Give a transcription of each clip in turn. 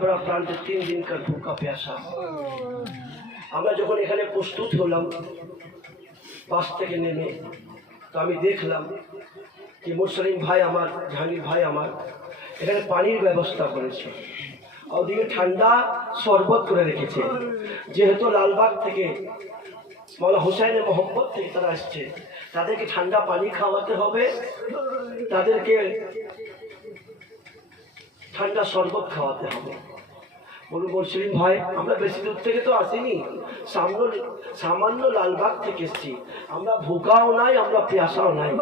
প্রান্তে 3 দিনকার ভুকা প্যাসা। আমরা যখন এখানে প্রস্তুত হলাম বাস থেকে নেমে, তো আমি দেখলাম যে মুসলিম ভাই আমার, জাহাঙ্গীর ভাই আমার এখানে পানির ব্যবস্থা করেছে, ওদিকে ঠান্ডা শরবত করে রেখেছে। যেহেতু লালবাগ থেকে মৌলা হুসাইন মোহাম্মদ থেকে তারা আসছে, তাদেরকে ঠান্ডা পানি খাওয়াতে হবে, তাদেরকে ঠান্ডা শরবত খাওয়াতে হবে। বলুন মুসলিম ভাই, আমরা বেশি দূর থেকে তো আসিনি, সামান্য লালবাগ থেকে এসেছি, আমরা ভুকাও নাই, আমরা প্যাসাও নাই।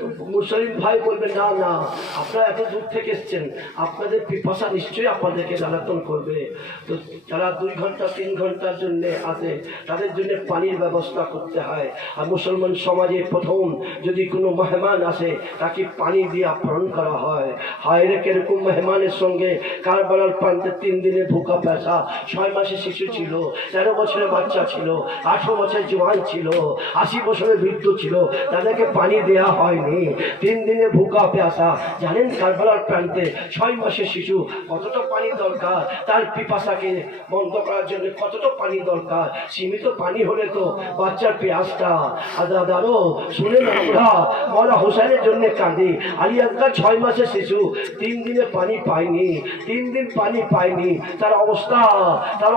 তো মুসলিম ভাই বলবেন না না, আপনারা এত দূর থেকে এসছেন, আপনাদের পিপাসা নিশ্চয়ই আপনাদেরকে জ্বালাতন করবে। তো যারা 2 ঘন্টা 3 ঘন্টার জন্য আসে, তাদের জন্য পানির ব্যবস্থা করতে হয়। আর মুসলমান সমাজে প্রথম যদি কোনো মেহমান আসে, তাকে পানি দিয়ে আপ্যায়ন করা হয়। হায় রে কিরকম মেহমানের সঙ্গে কারবালার প্রান্তে 3 দিনে ভুকা প্যাসা, 6 মাসের শিশু ছিল, 13 বছরের বাচ্চা ছিল, 18 বছরের জওয়ান ছিল, 80 বছরের বৃদ্ধ ছিল, তাদেরকে পানি দেয়া হয়নি। 3 দিনে ভুকা প্যাসা। জানেন কারবালার প্রান্তে 6 মাসের শিশু কতটা পানি দরকার, তার পিপাসাকে বন্ধ করার জন্য কতটা পানি দরকার। সীমিত পানি হলে তো বাচ্চার পেঁয়াজটা আদারও শুনে না, আমরা মৌলা হোসেনের জন্য কাঁদি। আলী আসগর 6 মাসের শিশু 3 দিনে পানি পায়নি, 3 দিন পানি পায়নি। তার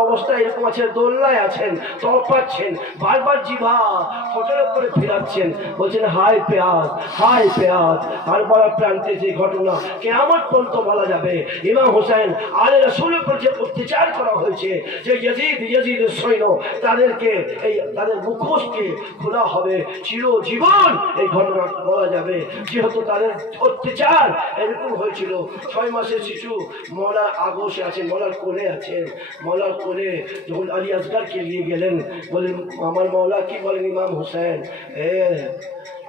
অবস্থা এরকম আছে, দোলনায় আছেন, তড়পাচ্ছেন, বারবার জিভা ঠোঁটের উপরে ফেরাচ্ছেন, বলছেন হায় পেঁয়াজ, হায় পেঁয়াজ। তারপর প্রান্তে যে ঘটনা কিয়ামত পর্যন্ত বলা যাবে, ইমাম হোসেন আলী রাসূলের উপর যে অত্যাচার করা হয়েছে, যে ইয়াজিদের সৈন্য তাদেরকে তাদের মুখোশকে খোলা হবে চিরজীবন, এই ঘটনা বলা যাবে। যেহেতু তাদের অত্যাচার এরকম হয়েছিল, 6 মাসের শিশু মৌলার আগোশে আছেন, মৌলার কোলে আছেন। মৌলার কোলে যখন আলী আসগরকে নিয়ে গেলেন, বলেন আমার মৌলা কি বলেন, ইমাম হোসেন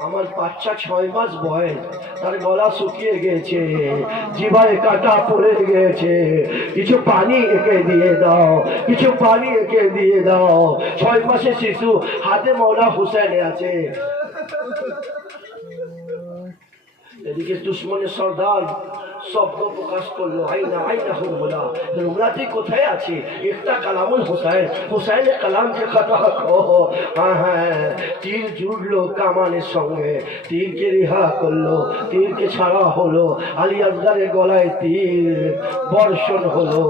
আমার বাচ্চা 6 মাস বয়স, তার গলা শুকিয়ে গেছে, জিভায় কাটা পড়ে গেছে, কিছু পানি একে দিয়ে দাও, কিছু পানি একে দিয়ে দাও। 6 মাসের শিশু, হাতে মৌলা হুসেন আছে। এদিকে দুশ্মনের সর্দার শব্দ প্রকাশ করলো, আইনা আইনা হুমলা, তোমরাতে কোথায় আছে? একটা কালামুল হুসাইন, হুসাইনের কালামকে খাতা কো। হ্যাঁ, তীর জুড়লো কামানের সঙ্গে, তীরকে রিহা করলো, তীরকে ছাড়া হলো, আলী আসগরের গলায় তীর বর্ষণ হলো।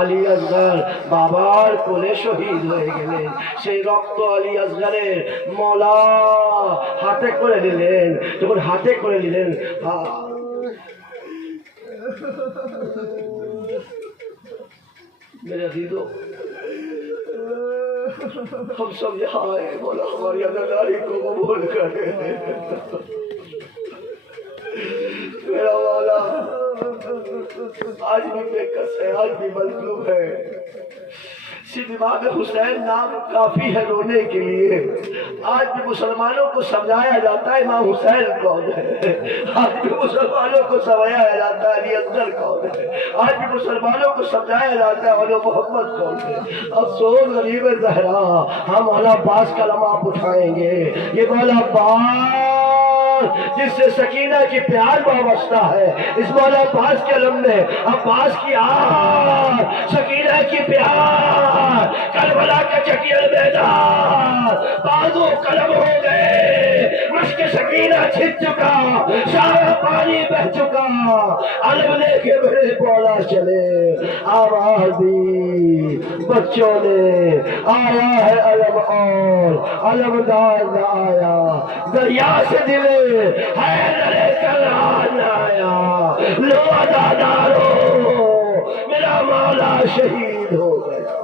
আলী আসগর বাবার কোলে শহীদ হয়ে গেলেন। সেই রক্ত আলী আসগরের মৌলা হাতে করে নিলেন। যখন হাতে করে নিলেন, मेरे दीदो हम सब यहाँ आए, बोला हमारी अदादारी को कबूल करे। मेरा वाला आज भी बेकस है, आज भी मजलूम है। दिमाग में हुसैन नाम काफी है रोने के लिए। आज भी मुसलमानों को समझाया जाता है इमाम हुसैन कौन है, आज भी मुसलमानों को समझाया जाता है अली असगर कौन है, आज भी मुसलमानों को समझाया जाता है अली मोहम्मद कौन है। अफसोस गरीब ज़हरा, हम मौला अब्बास का लम्हा आप उठाएंगे, ये मौला अब्बास जिससे सकीना की प्यार वाबस्ता है, इस मौला अब्बास के अलम में अब्बास की आग, सकीना की प्यार, करबला का चकियल मैदान बाजू कलम हो गए, मुश्क सकीना छिप चुका, सारा पानी बह चुका, अलम लेके मेरे बोला चले, आवाज दी बच्चों ने, आया है अलम और अलमदार न आया, दरिया से दिले है नरे कलान आया। लो अदादारो, मेरा मौला शहीद हो गया।